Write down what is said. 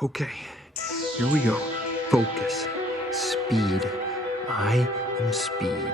Okay, here we go. Focus. Speed. I am speed.